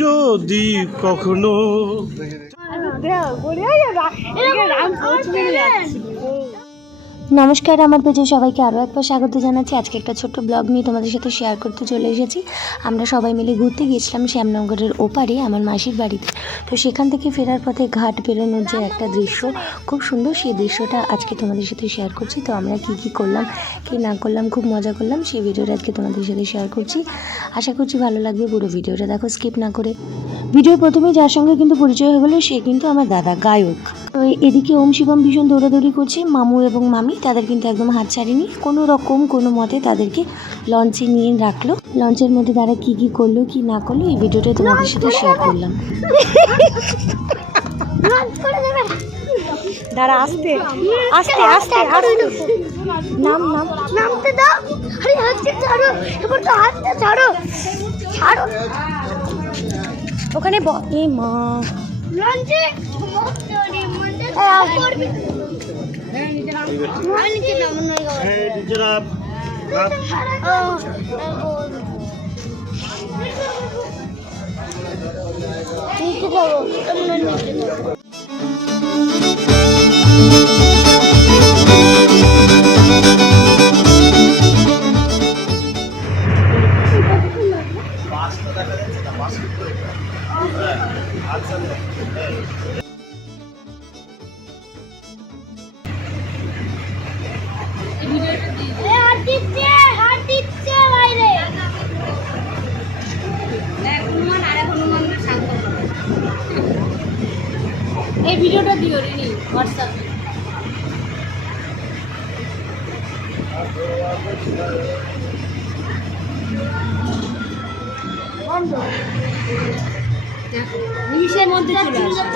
যদি কখনো নমস্কার, আমার পেজে সবাইকে আরও একবার স্বাগত জানাচ্ছি। আজকে একটা ছোট্ট ব্লগ নিয়ে তোমাদের সাথে শেয়ার করতে চলে এসেছি। আমরা সবাই মিলে ঘুরতে গিয়েছিলাম শ্যামনগরের ওপারে আমার মাসির বাড়িতে। তো সেখান থেকে ফেরার পথে ঘাট পেরোনোর যে একটা দৃশ্য খুব সুন্দর, সেই দৃশ্যটা আজকে তোমাদের সাথে শেয়ার করছি। তো আমরা কী করলাম কী না করলাম, খুব মজা করলাম, সেই ভিডিওটা আজকে তোমাদের সাথে শেয়ার করছি। আশা করছি ভালো লাগবে। পুরো ভিডিওটা দেখো, স্কিপ না করে। ভিডিওর প্রথমে যার সঙ্গে কিন্তু পরিচয় হয়ে গেলো, সে কিন্তু আমার দাদা গায়ক। তো এদিকে ওম শিবম ভীষণ দৌড়াদৌড়ি করছে। মামু এবং মামি তাদের কিন্তু একদম হাত ছাড়েনি, কোনো রকম কোনো মতে তাদেরকে লঞ্চে নিয়ে রাখলো। লঞ্চের মধ্যে তারা কী করলো কি না করলো, এই ভিডিওটা তোমাদের সাথে শেয়ার করলাম। দাঁড়া, আস্তে আস্তে আস্তে আস্তে নামতে দাও। আরে হাতটা ছাড়ো, এবার তো হাতটা ছাড়ো ছাড়ো। ওখানে এ মা লঞ্চে এই ভিডিওটা দিও রিনি হোয়াটসঅ্যাপে। বন্ধ নিমিশের মধ্যে চলে আসে।